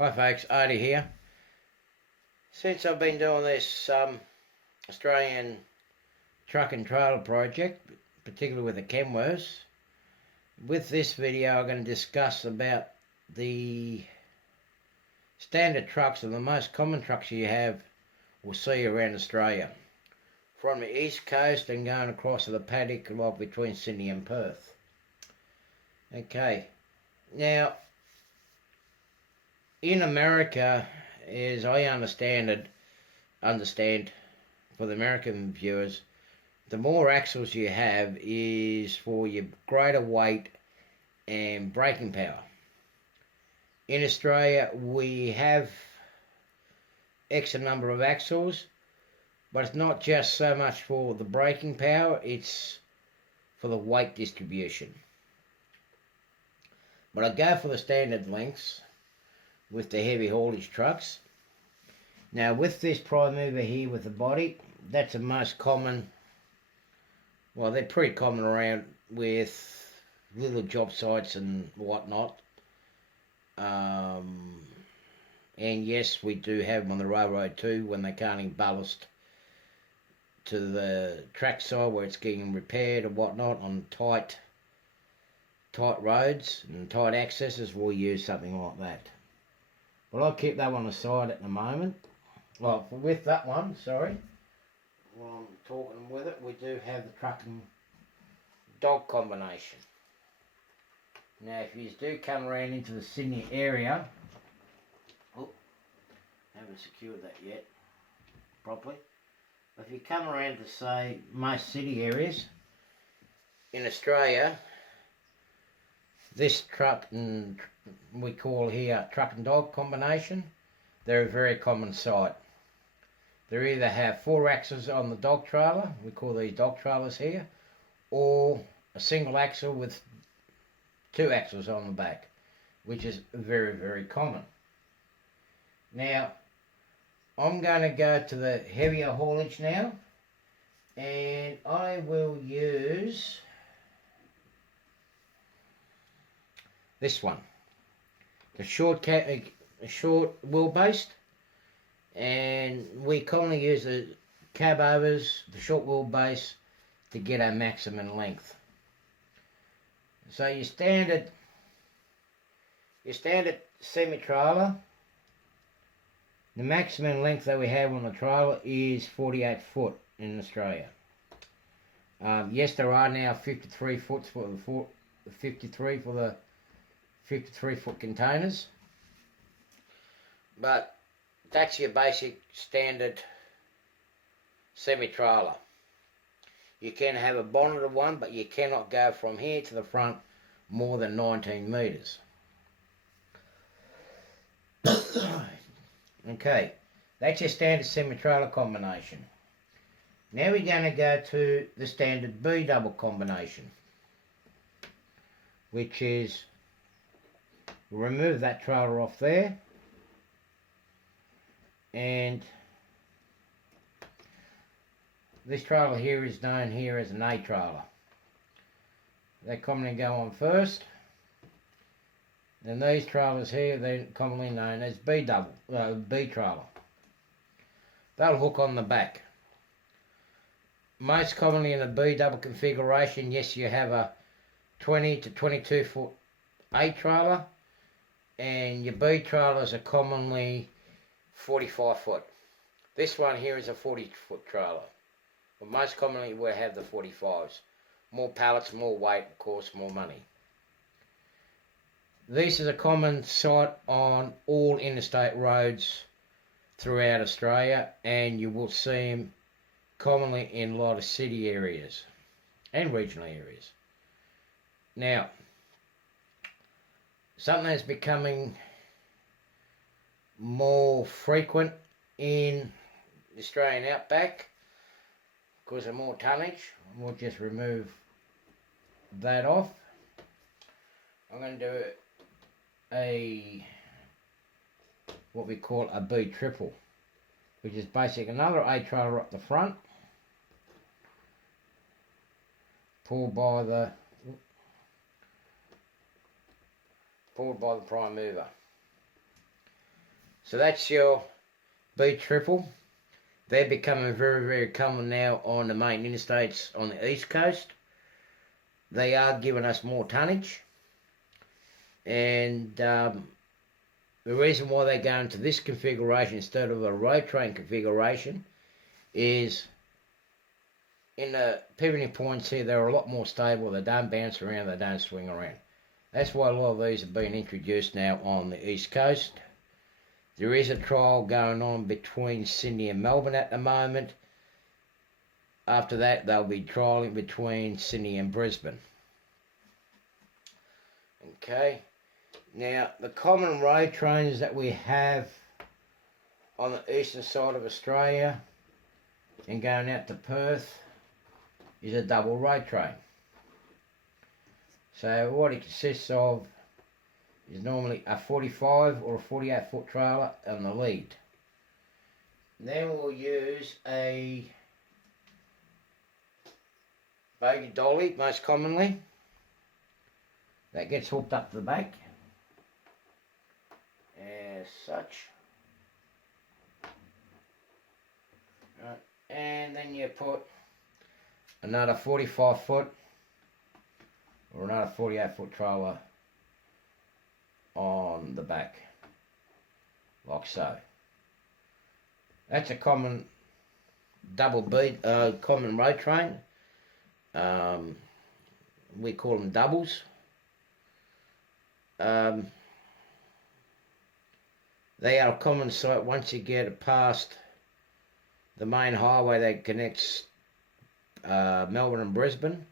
Hi folks, Artie here. Since I've been doing this Australian truck and trailer project, particularly with the Kenworths, with this video I'm going to discuss about the standard trucks and the most common trucks you have will see around Australia. From the east coast and going across to the paddock like between Sydney and Perth. Okay, now in America, as I understand for the American viewers, the more axles you have is for your greater weight and braking power. In Australia, we have X number of axles, but it's not just so much for the braking power, it's for the weight distribution. But I go for the standard lengths with the heavy haulage trucks. Now with this prime mover here with the body, that's the most common, well they're pretty common around with little job sites and whatnot. And yes, we do have them on the railroad too when they can't even ballast to the track side where it's getting repaired or whatnot on tight roads and tight accesses. We'll use something like that. But I'll keep that one aside at the moment. Well, with that one, sorry, while I'm talking with it, we do have the truck and dog combination. Now, if you do come around into the Sydney area, haven't secured that yet properly. But if you come around to say most city areas in Australia, this truck and we call here truck and dog combination, they're a very common sight. They either have 4 axles on the dog trailer, we call these dog trailers here, or a single axle with 2 axles on the back, which is very, very common. Now, I'm going to go to the heavier haulage now, and I will use this one, the short wheelbase, and we commonly use the cab overs, the short wheelbase, to get our maximum length. So your standard semi-trailer, the maximum length that we have on the trailer is 48 foot in Australia. Yes, there are now 53 foot for the 53 foot containers, but that's your basic standard semi-trailer. You can have a bonneted one, but you cannot go from here to the front more than 19 metres. Okay, that's your standard semi-trailer combination. Now we're going to go to the standard B double combination, which is, remove that trailer off there, and this trailer here is known here as an A trailer. They commonly go on first. Then these trailers here, they're commonly known as B trailer. They'll hook on the back. Most commonly in a B double configuration, yes, you have a 20 to 22 foot A trailer, and your B trailers are commonly 45 foot. This one here is a 40 foot trailer, but most commonly we'll have the 45s. More pallets, more weight, of course, more money. This is a common sight on all interstate roads throughout Australia, and you will see them commonly in a lot of city areas and regional areas. Now, something that's becoming more frequent in the Australian outback because of more tonnage, we'll just remove that off. I'm going to do what we call a B triple, which is basically another A trailer up the front, pulled by the prime mover. So that's your B triple. They're becoming very, very common now on the main interstates on the east coast. They are giving us more tonnage. And the reason why they go into this configuration instead of a road train configuration is in the pivoting points here, they're a lot more stable. They don't bounce around, they don't swing around. That's why a lot of these have been introduced now on the east coast. There is a trial going on between Sydney and Melbourne at the moment. After that, they'll be trialling between Sydney and Brisbane. Okay. Now, the common road trains that we have on the eastern side of Australia and going out to Perth is a double road train. So what it consists of is normally a 45 or a 48 foot trailer on the lead. Then we'll use a bogie dolly most commonly. That gets hooked up to the back as such. Right. And then you put another 45 foot or another 48 foot trailer on the back, like so. That's a common double beat, common road train. We call them doubles. They are a common sight once you get past the main highway that connects Melbourne and Brisbane.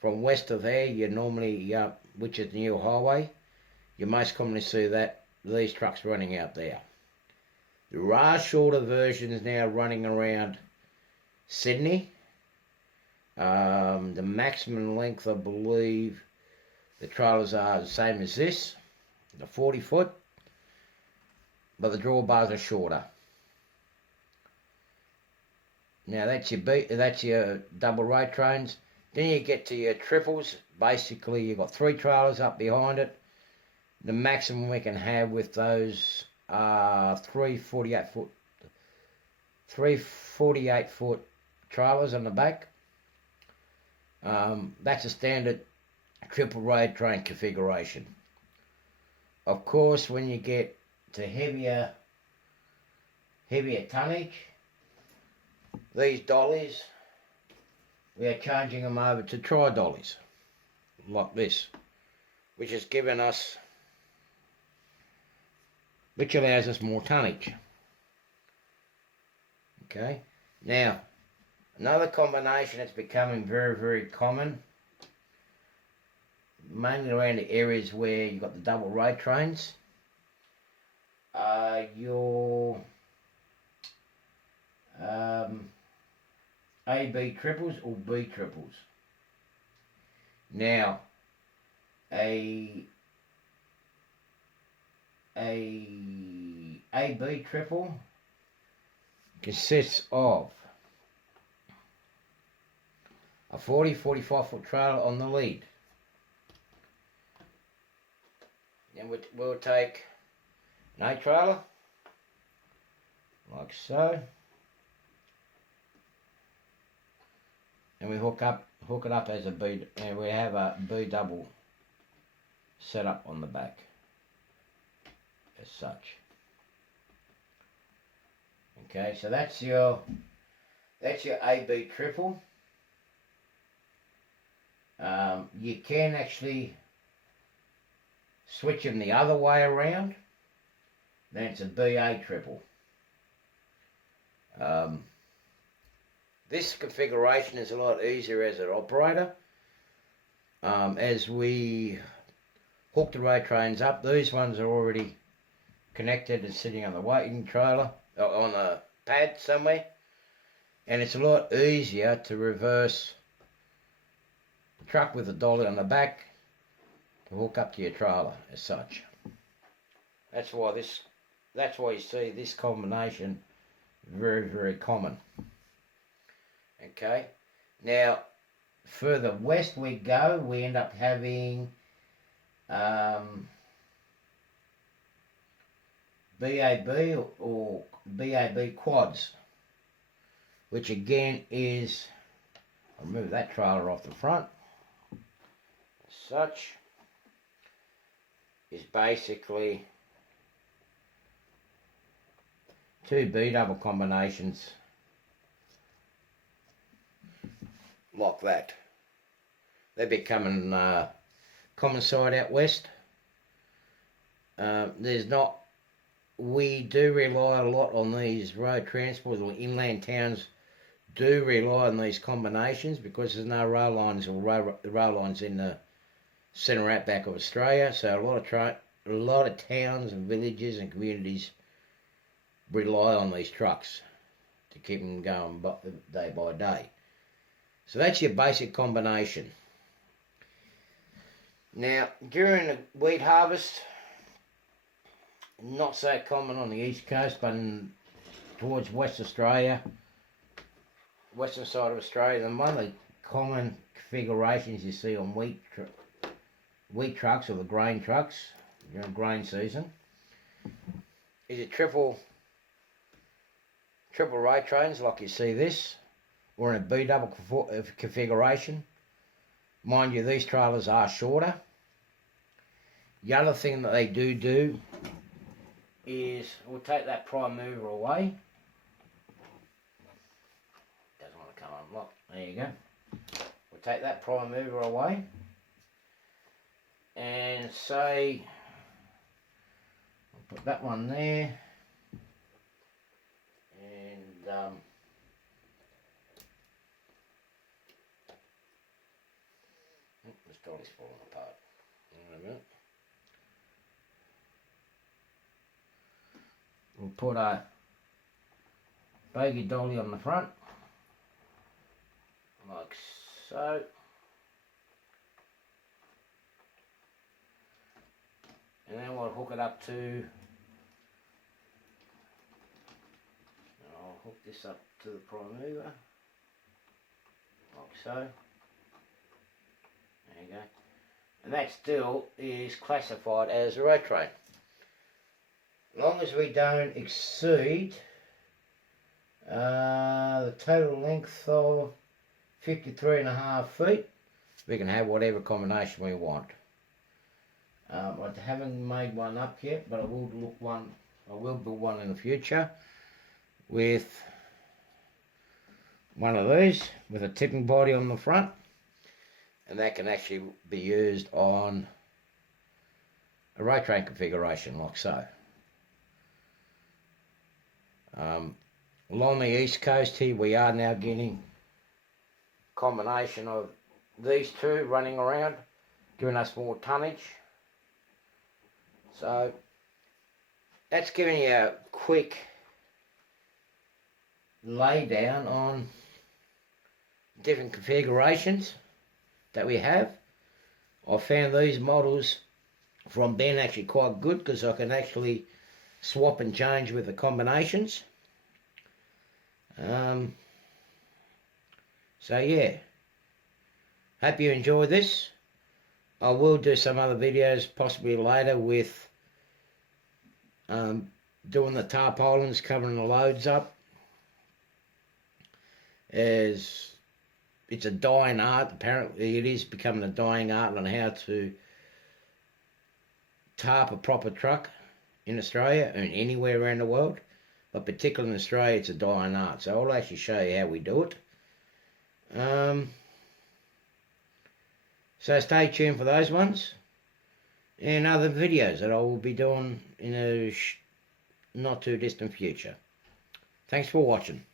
From west of there, you normally, which is the new highway, you most commonly see these trucks running out there. There are shorter versions now running around Sydney. The maximum length, I believe, the trailers are the same as this, the 40 foot, but the drawbars are shorter. Now that's your double road trains. Then you get to your triples. Basically, you've got 3 trailers up behind it. The maximum we can have with those are 3 48 foot trailers on the back. That's a standard triple road train configuration. Of course, when you get to heavier tonnage, these dollies, we are changing them over to tri-dollies, like this, which allows us more tonnage. Okay, now another combination that's becoming very, very common, mainly around the areas where you've got the double road trains, are your AB triples or B triples. Now, a AB triple consists of a 45 foot trailer on the lead. Then we'll take an A trailer, like so, and we hook it up as a B, and we have a B double set up on the back as such. Okay, so that's your AB triple. You can actually switch them the other way around. Then it's a BA triple. This configuration is a lot easier as an operator. As we hook the road trains up, these ones are already connected and sitting on the waiting trailer, on a pad somewhere, and it's a lot easier to reverse the truck with the dolly on the back to hook up to your trailer as such. That's why you see this combination very, very common. Okay, now further west we go, we end up BAB or BAB quads, which again is, I'll remove that trailer off the front, as such, is basically two B-double combinations like that. They're becoming common sight out west. We do rely a lot on these road transport, or inland towns do rely on these combinations because there's no rail lines or rail lines in the centre outback of Australia. So a lot of towns and villages and communities rely on these trucks to keep them going day by day. So that's your basic combination. Now, during the wheat harvest, not so common on the east coast, but towards West Australia, western side of Australia, then one of the common configurations you see on wheat trucks or the grain trucks during grain season is a triple row trains like you see this, or in a B-double configuration. Mind you, these trailers are shorter. The other thing that they do is we'll take that prime mover away. Doesn't want to come unlocked. There you go. We'll take that prime mover away and say, I'll put that one there, and this dolly's falling apart. Hang on a minute. We'll put a bogie dolly on the front, like so. And then we'll hook it up to, I'll hook this up to the prime mover, like so. There you go. And that still is classified as a road train. As long as we don't exceed the total length of 53.5 feet, we can have whatever combination we want. I haven't made one up yet, but I will build one in the future with one of these with a tipping body on the front, and that can actually be used on a road train configuration like so. Along the east coast here, we are now getting a combination of these two running around, giving us more tonnage. So that's giving you a quick laydown on different configurations that we have. I found these models from Ben actually quite good because I can actually swap and change with the combinations. So yeah, hope you enjoyed this. I will do some other videos possibly later with doing the tarpaulins, covering the loads up, as it's a dying art. Apparently it is becoming a dying art on how to tarp a proper truck in Australia and anywhere around the world, but particularly in Australia it's a dying art. So I'll actually show you how we do it. So stay tuned for those ones and other videos that I will be doing in a not too distant future. Thanks for watching.